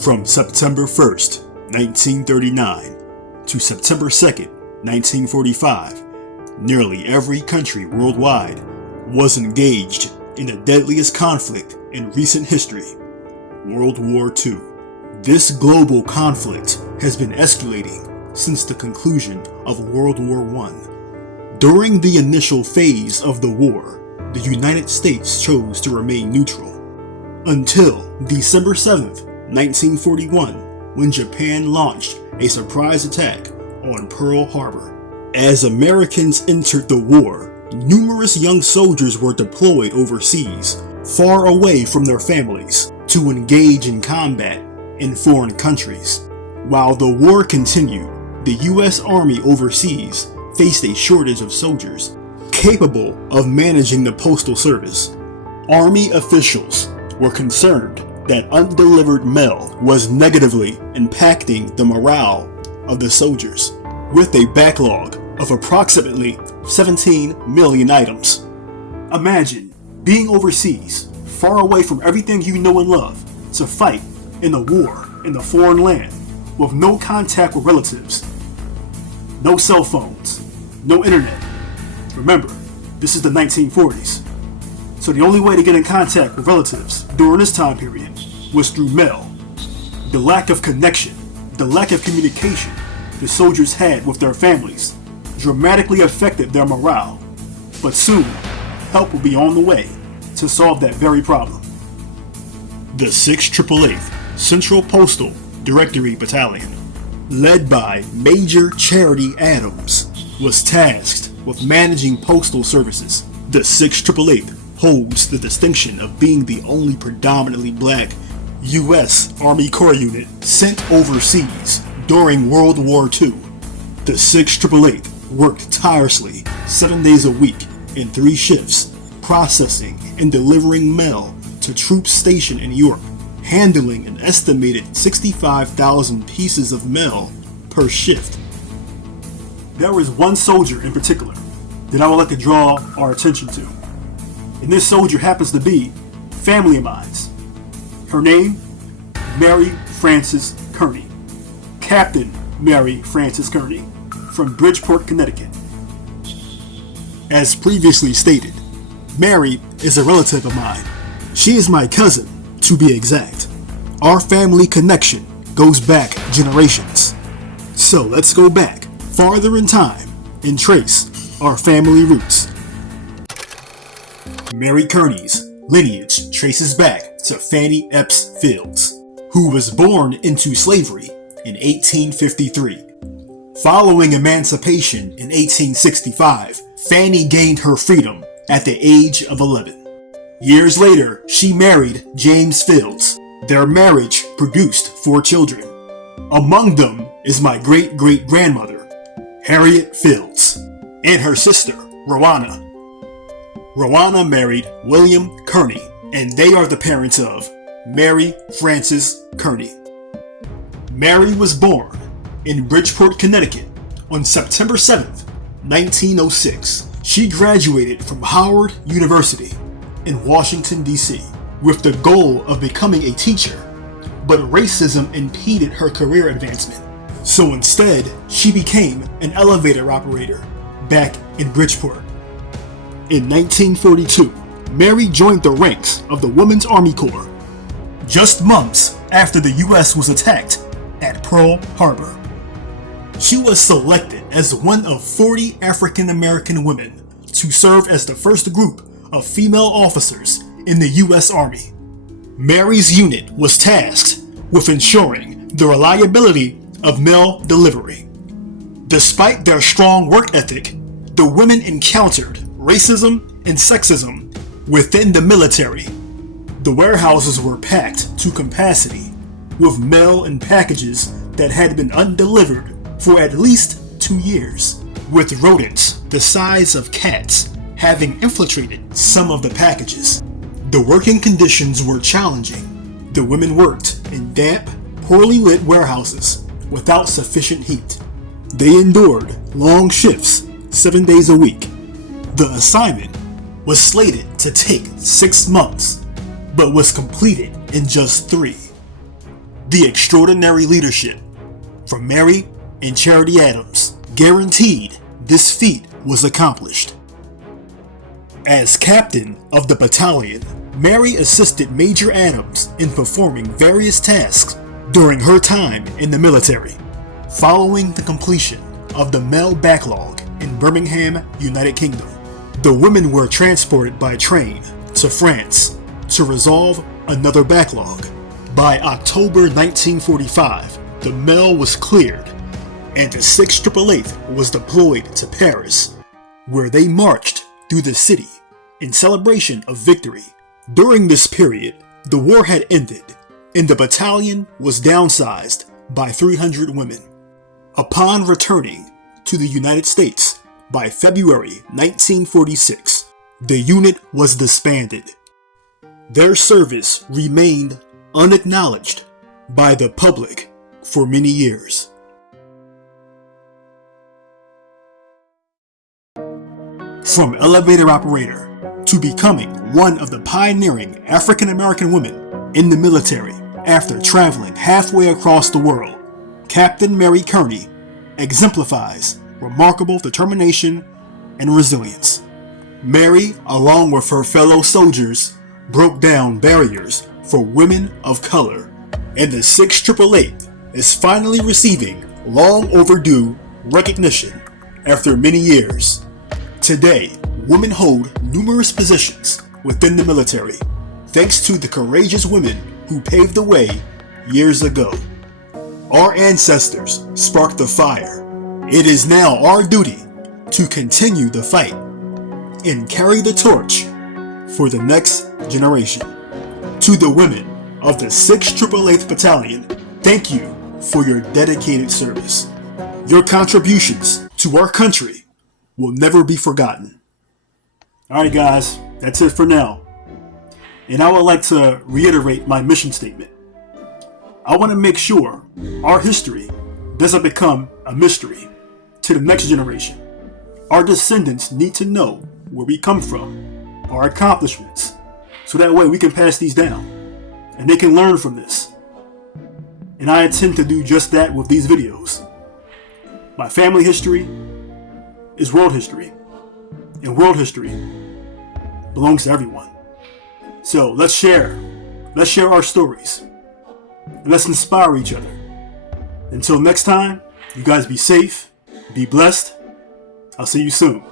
From September 1st, 1939 to September 2nd, 1945, nearly every country worldwide was engaged in the deadliest conflict in recent history, World War II. This global conflict has been escalating since the conclusion of World War I. During the initial phase of the war, the United States chose to remain neutral until December 7th, 1941, when Japan launched a surprise attack on Pearl Harbor. As Americans entered the war, numerous young soldiers were deployed overseas, far away from their families, to engage in combat in foreign countries. While the war continued, the U.S. Army overseas faced a shortage of soldiers capable of managing the postal service. Army officials were concerned that undelivered mail was negatively impacting the morale of the soldiers, with a backlog of approximately 17 million items. Imagine being overseas, far away from everything you know and love, to fight in a war in a foreign land with no contact with relatives, no cell phones, no internet. Remember, this is the 1940s, so the only way to get in contact with relatives during this time period was through mail. The lack of connection, the lack of communication the soldiers had with their families dramatically affected their morale, but soon, help will be on the way to solve that very problem. The 688th Central Postal Directory Battalion, led by Major Charity Adams, was tasked with managing postal services. The 688th holds the distinction of being the only predominantly black U.S. Army Corps unit sent overseas during World War II. The 688th worked tirelessly 7 days a week in 3 shifts, processing and delivering mail to troops stationed in Europe, handling an estimated 65,000 pieces of mail per shift. There was one soldier in particular that I would like to draw our attention to, and this soldier happens to be family of mine's. Her name, Mary Frances Kearney. Captain Mary Frances Kearney from Bridgeport, Connecticut. As previously stated, Mary is a relative of mine. She is my cousin, to be exact. Our family connection goes back generations. So let's go back farther in time and trace our family roots. Mary Kearney's lineage traces back to Fanny Epps Fields, who was born into slavery in 1853. Following emancipation in 1865, Fanny gained her freedom at the age of 11. Years later, she married James Fields. Their marriage produced 4 children. Among them is my great-great-grandmother, Harriet Fields, and her sister, Rowana. Rowana married William Kearney, and they are the parents of Mary Frances Kearney. Mary was born in Bridgeport, Connecticut on September 7th, 1906. She graduated from Howard University in Washington, D.C. with the goal of becoming a teacher, but racism impeded her career advancement. So instead, she became an elevator operator back in Bridgeport. In 1942, Mary joined the ranks of the Women's Army Corps, just months after the U.S. was attacked at Pearl Harbor. She was selected as one of 40 African American women to serve as the first group of female officers in the U.S. Army. Mary's unit was tasked with ensuring the reliability of mail delivery. Despite their strong work ethic, the women encountered racism and sexism within the military. The warehouses were packed to capacity with mail and packages that had been undelivered for at least 2 years, with rodents the size of cats having infiltrated some of the packages. The working conditions were challenging. The women worked in damp, poorly lit warehouses without sufficient heat. They endured long shifts 7 days a week. The assignment was slated to take 6 months, but was completed in just 3. The extraordinary leadership from Mary and Charity Adams guaranteed this feat was accomplished. As captain of the battalion, Mary assisted Major Adams in performing various tasks during her time in the military. Following the completion of the mail backlog in Birmingham, United Kingdom, the women were transported by train to France to resolve another backlog. By October 1945, the mail was cleared and the 6th 888th was deployed to Paris, where they marched through the city in celebration of victory. During this period, the war had ended and the battalion was downsized by 300 women. Upon returning to the United States by February 1946, the unit was disbanded. Their service remained unacknowledged by the public for many years. From elevator operator to becoming one of the pioneering African American women in the military after traveling halfway across the world, Captain Mary Kearney exemplifies remarkable determination and resilience. Mary, along with her fellow soldiers, broke down barriers for women of color, and the 6th 888th is finally receiving long overdue recognition after many years. Today, women hold numerous positions within the military, thanks to the courageous women who paved the way years ago. Our ancestors sparked the fire. It is now our duty to continue the fight and carry the torch for the next generation. To the women of the 6th 888th Battalion, thank you for your dedicated service. Your contributions to our country will never be forgotten. Alright guys, that's it for now. And I would like to reiterate my mission statement. I want to make sure our history doesn't become a mystery to the next generation. Our descendants need to know where we come from, our accomplishments, so that way we can pass these down and they can learn from this. And I intend to do just that with these videos. My family history is world history, and world history belongs to everyone. So let's share our stories, and let's inspire each other. Until next time, you guys be safe, be blessed. I'll see you soon.